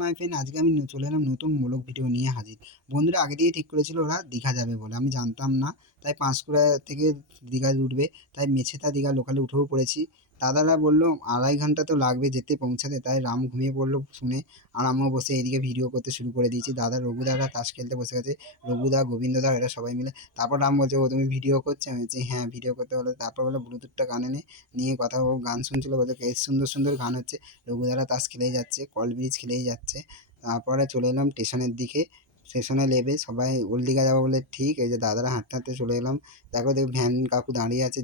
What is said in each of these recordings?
My friend, আজকে আমি চলে এলাম নতুন মূলক ভিডিও নিয়ে হাজির। বন্ধুরা আগে থেকে ঠিক করেছিল ওরা দীঘা যাবে বলে, আমি জানতাম না। তাই পাঁশকুড়া থেকে দীঘা উঠবে, তাই মেছেদা দীঘা লোকালে উঠেও পড়েছি। দাদারা বললো 2.5 ঘন্টা তো লাগবে যেতে পৌঁছাতে, তাই রাম ঘুমিয়ে পড়লো শুনে। আর আমিও বসে এইদিকে ভিডিও করতে শুরু করে দিয়েছি। দাদা রঘুদারা তাস খেলতে বসে গেছে, রঘুদা গোবিন্দদা এরা সবাই মিলে। তারপর রাম বলছে, ও তুমি ভিডিও করছো? আমি বলছি হ্যাঁ ভিডিও করতে বলে। তারপর বলে ব্লুটুথটা কানে নিয়ে কথা গান শুনছিল, বলছে বেশ সুন্দর সুন্দর গান হচ্ছে। রঘুদারা তাস খেলেই যাচ্ছে, কল ব্রিজ খেলেই যাচ্ছে। তারপরে চলে এলাম স্টেশনের দিকে। স্টেশনে নেমে সবাই ওল্ড দীঘা যাবো বলে ঠিক, এই যে দাদারা হাঁটতে হাঁটতে চলে এলাম। দেখো ভ্যান কাকু দাঁড়িয়ে আছে,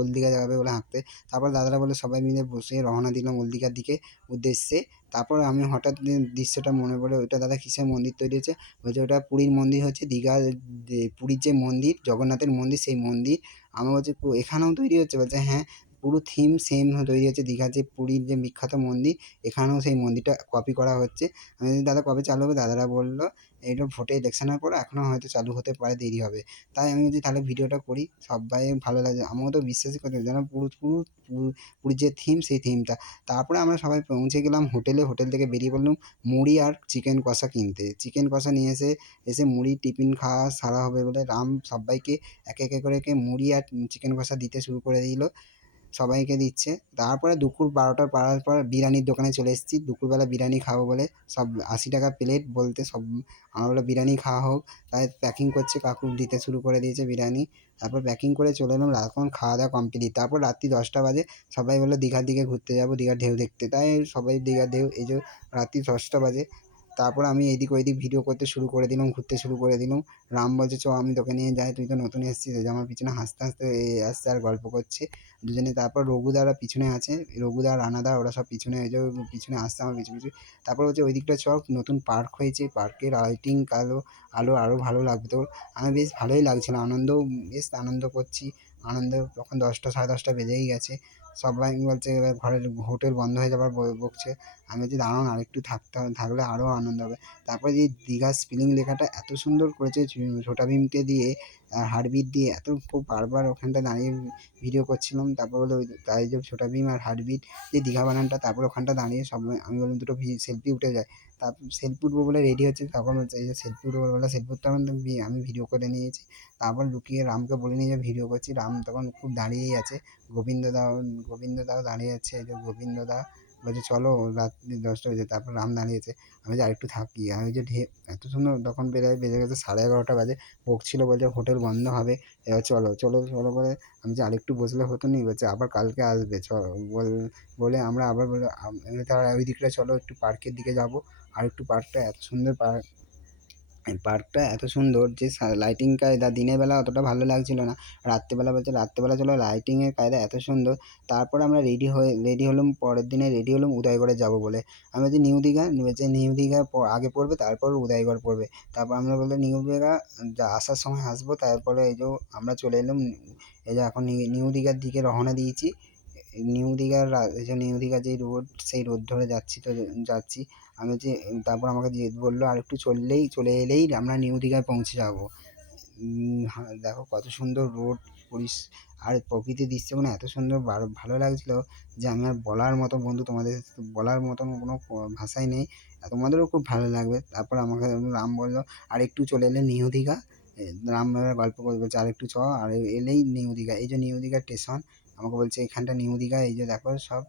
ওল্ড দীঘা যাবে বলে হাঁটতে। তারপর দাদারা বলে সবাই মিলে বসে রওনা দিলাম ওল্ড দীঘার দিকে উদ্দেশ্যে। তারপর আমি হঠাৎ দৃশ্যটা মনে পড়ে, ওইটা দাদা কিসের মন্দির তৈরি হচ্ছে? বলছে ওটা পুরীর মন্দির হচ্ছে, দীঘার পুরীর যে মন্দির জগন্নাথের মন্দির সেই মন্দির। আমি বলছি এখানেও তৈরি হচ্ছে? বলছে হ্যাঁ, পুরো থিম সেম তৈরি হচ্ছে, দীঘার যে পুরীর যে বিখ্যাত মন্দির এখানেও সেই মন্দিরটা কপি করা হচ্ছে। আমি বলছি দাদা কবে চালু হবে? দাদারা বললো এইটা ভোটে ইলেকশনের পর এখনও হয়তো চালু হতে পারে, দেরি হবে। তাই আমি বলছি তাহলে ভিডিওটা করি, সবাই ভালো লাগছে। আমিও তো বিশ্বাসই করতে পারছি না, যেন পুরো পুরো পুরীর যে থিম সেই থিমটা। তারপরে আমরা সবাই পৌঁছে গেলাম হোটেলে। হোটেল থেকে বেরিয়ে পড়লাম মুড়ি আর চিকেন কষা কিনতে। চিকেন কষা নিয়ে এসে মুড়ি টিফিন খাওয়া সারা হবে বলে রাম সবাইকে একে একে করে মুড়ি আর চিকেন কষা দিতে শুরু করে দিল, সবাইকে দিচ্ছে। তারপরে দুপুর 12টা পাড়ার পর বিরিয়ানির দোকানে চলে এসেছি, দুপুরবেলা বিরিয়ানি খাবো বলে। সব 80 টাকা প্লেট বলতে সব, আমার বলে বিরিয়ানি খাওয়া হোক। তাই প্যাকিং করছে, কাকু দিতে শুরু করে দিয়েছে বিরিয়ানি। তারপর প্যাকিং করে চলে এলাম, এখন খাওয়া দাওয়া কমপ্লিট। তারপর রাত্রি 10টা বাজে, সবাই বললো দীঘার দিকে ঘুরতে যাবো, দীঘার ঢেউ দেখতে। তাই সবাই দীঘার ঢেউ, এই যে রাত্রি 10টা বাজে। তারপর আমি এদিক ওইদিক ভিডিও করতে শুরু করে দিলাম, ঘুরতে শুরু করে দিলাম। রাম বলছে চ আমি তোকে নিয়ে যাই, তুই তো নতুন এসেছিস। এই যে আমার পিছনে হাসতে হাসতে আসছে আর গল্প করছে দুজনে। তারপর রঘুদারা পিছনে আছে, রঘুদা রানাদা ওরা সব পিছনে, এই যে পিছনে আসছে আমার পিছু পিছু। তারপর হচ্ছে ওই দিকটা চক নতুন পার্ক হয়েছে, পার্কের লাইটিং কালো আলো আরও ভালো লাগতো। আমি বেশ ভালোই লাগছিল, বেশ আনন্দ করছি। আনন্দ তখন 10টা 10:30 বেজেই গেছে। সবাই বলছে এবার ঘরের হোটেল বন্ধ হয়ে যাবার বকছে। আমি বলছি দাঁড়ান আরেকটু থাকলে আরও আনন্দ হবে। তারপরে যে দীঘা স্পেলিং লেখাটা এত সুন্দর করেছে ছোটা ভীমকে দিয়ে, হার্টবিট দিয়ে, এত খুব বারবার ওখানটা দাঁড়িয়ে ভিডিও করছিলাম। তারপর হলো ওই তাই যে ছোটা ভীম আর হার্টবিট যে দীঘা বানানটা, তারপর ওখানটা দাঁড়িয়ে সব আমি বললাম দুটো সেলফি উঠে যায়। তারপর সেলফি উঠবো বলে রেডি হচ্ছে, তখন হচ্ছে এই যে সেলফি উঠবো বলে সেলফি উঠতে আমি ভিডিও করে নিয়েছি। তারপর লুকিয়ে রামকে বলে নিয়ে যে ভিডিও করছি। রাম তখন খুব দাঁড়িয়েই আছে, গোবিন্দদাও দাঁড়িয়ে আছে, এই যে গোবিন্দদা বলছে চলো রাত্রি 10টা বেজে। তারপর রাম দাঁড়িয়েছে, আমি যে আরেকটু থাকি। আর ওই যে এত সুন্দর তখন বেজে গেছে 11:30 বাজে। বকছিল বলছে হোটেল বন্ধ হবে, এবার চলো চলো চলো করে। আমি যে আরেকটু বসলে হতো নি? বলছে আবার কালকে আসবে বলে আমরা আবার বলে তার ওই দিকটা চলো একটু পার্কের দিকে যাবো। আর একটু পার্কটা এত সুন্দর পার্কটা এত সুন্দর যে লাইটিং কায়দা দিনের বেলা অতটা ভালো লাগছিল না। রাত্রেবেলা বলছে রাত্রেবেলা চলো, লাইটিংয়ের কায়দা এত সুন্দর। তারপরে আমরা রেডি হলাম, পরের দিনে রেডি হলাম উদয়গড়ে যাব বলে। আমি বলছি নিউ দীঘা, বলছে নিউ দীঘা আগে পড়বে তারপর উদয়গড় পড়বে। তারপর আমরা বললাম নিউ দীঘা আসার সময় আসবো। তারপরে এই যে আমরা চলে এলাম, এই যে এখন নিউ দীঘার দিকে রওনা দিয়েছি। এই যে নিউ দীঘার যে রোড, সেই রোড ধরে যাচ্ছি তো যাচ্ছি। আমি হচ্ছে তারপর আমাকে বললো আর একটু চলে এলেই আমরা নিউ দীঘায় পৌঁছে যাবো। দেখো কত সুন্দর রোড, আর প্রকৃতির দৃশ্যগুলো এত সুন্দর ভালো লাগছিল যে আমি আর বলার মতো, বন্ধু তোমাদের বলার মতন কোনো ভাষাই নেই। তোমাদেরও খুব ভালো লাগবে। তারপর আমাকে রাম বললো আর একটু চলে এলে নিউ দীঘা। রাম এবার গল্প করে বলছে আর একটু আর এলেই নিউ দীঘা। এই যে নিউ দীঘা স্টেশন, আমাকে বলছে এখানটা নিউ দীঘা, এই যে দেখো সব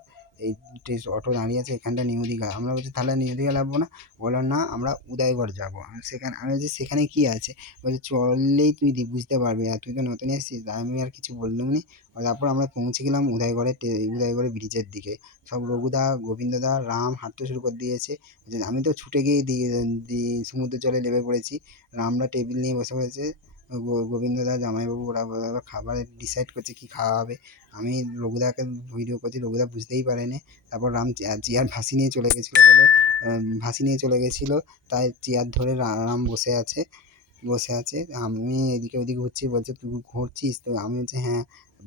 এই অটো দাঁড়িয়ে আছে, এখানটা নিউ দীঘা। আমরা বলছি তাহলে নিউ দীঘা নামবো না? বললো না আমরা উদয়গড় যাবো। আমি বলছি সেখানে কি আছে? বলছে চললেই তুই বুঝতে পারবি, আর তুই তো নতুন এসেছিস। আমি আর কিছু বললুম নি। তারপর আমরা পৌঁছে গেলাম উদয়গড়ে ব্রিজের দিকে। সব রঘুদা গোবিন্দদা রাম হাঁটতে শুরু করে দিয়েছে। যে আমি তো ছুটে গিয়ে সমুদ্রের জলে নেমে পড়েছি। রামরা টেবিল নিয়ে বসে পড়েছে, গোবিন্দদা জামাইবাবু ওরা খাবার ডিসাইড করছে কী খাওয়া হবে। আমি রঘুদাকে ভিডিও করছি, রঘুদা বুঝতেই পারেনি। তারপর রাম চেয়ার ভাসি নিয়ে চলে গেছিলো। তাই চেয়ার ধরে রাম বসে আছে। আমি এদিকে ওদিকে ঘুরছি, বলছে তুই ঘুরছিস তো? আমি বলছি হ্যাঁ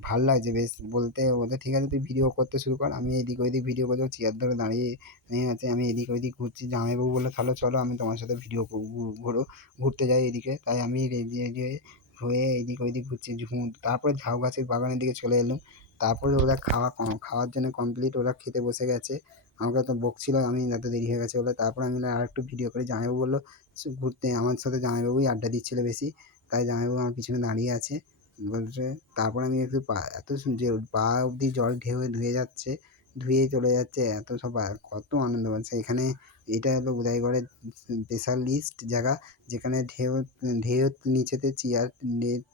ভাল লাগছে বেশ। বলতে ঠিক আছে তুই ভিডিও করতে শুরু কর। আমি এদিক ওইদিক ভিডিও করছি, ও চেয়ার ধরে দাঁড়িয়ে আছে, আমি এদিক ওইদিক ঘুরছি। জামাইবাবু বললো তাহলে চলো আমি তোমার সাথে ভিডিও ঘুরতে যাই এদিকে। তাই আমি রেডি রেডি হয়ে এদিক ওইদিক ঘুরছি। তারপরে ঝাউ গাছের বাগানের দিকে চলে এলাম। তারপরে ওরা খাওয়ার জন্য কমপ্লিট, ওরা খেতে বসে গেছে। আমাকে তো বকছিল আমি এত দেরি হয়ে গেছে বলে। তারপর আমি আরেকটু ভিডিও করে জামাইবাবু বলল ঘুরতে, আমার সাথে জামাইবাবুই আড্ডা দিচ্ছিল বেশি। তাই জামাইবাবু আমার পিছনে দাঁড়িয়ে আছে। বলছে তারপর আমি একটু এত যে পা অবধি জল ঢেউ ধুয়ে যাচ্ছে, ধুয়ে চলে যাচ্ছে, এত সব কত আনন্দ পাচ্ছে এখানে। এটা হলো উদয়গড়ের স্পেশালিস্ট জায়গা, যেখানে ঢেউ ঢেউ নিচেতে চেয়ার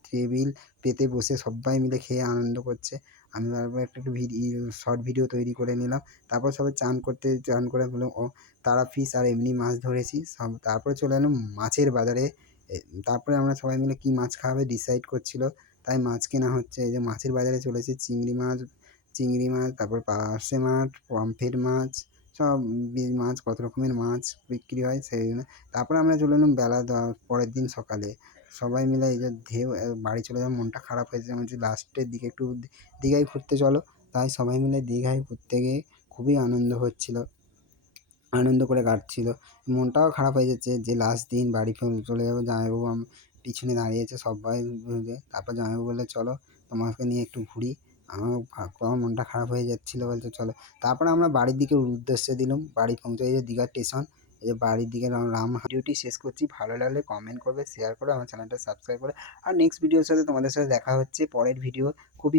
টেবিল পেতে বসে সবাই মিলে খেয়ে আনন্দ করছে। আমি তারপর একটু শর্ট ভিডিও তৈরি করে নিলাম। তারপর সবাই চান করে হলো তারা ফিশ আর এমনি মাছ ধরেছি সব। তারপরে চলে এলাম মাছের বাজারে। তারপরে আমরা সবাই মিলে কী মাছ খাওয়াবে ডিসাইড করছিল, তাই মাছ কেনা হচ্ছে। এই যে মাছের বাজারে চলেছে চিংড়ি মাছ, তারপর পার্শে মাছ, পমফ্রেট মাছ, সব মাছ, কত রকমের মাছ বিক্রি হয় সেইগুলো। তারপরে আমরা চলে এলাম পরের দিন সকালে সবাই মিলে। এই যে ঢেউ বাড়ি চলে যাওয়ার মনটা খারাপ হয়েছে, আমি বলছি লাস্টের দিকে একটু দীঘায় ঘুরতে চলো। তাই সবাই মিলে দীঘায় ঘুরতে গিয়ে খুবই আনন্দ হচ্ছিল, আনন্দ করে কাটছিল। মনটাও খারাপ হয়ে যাচ্ছে যে লাস্ট দিন বাড়ি চলে যাবো। জামাইবাবু পিছনে দাঁড়িয়েছে সবাই মিলে। তারপর জামাইবাবু বললো চলো তোমাকে নিয়ে একটু ঘুরি। আমার মনটা খারাপ হয়ে যাচ্ছিলো, বলছে চলো। তারপরে আমরা বাড়ির দিকে উদ্দেশ্যে দিলাম, বাড়ি পৌঁছে এই যে দীঘা স্টেশন। এই যে বাড়ির দিকে ভিডিওটি শেষ করছি। ভালো লাগলে কমেন্ট করবে, শেয়ার করবে, আমার চ্যানেলটা সাবস্ক্রাইব করে। আর নেক্সট ভিডিওর সাথে তোমাদের সাথে দেখা হচ্ছে পরের ভিডিও। খুবই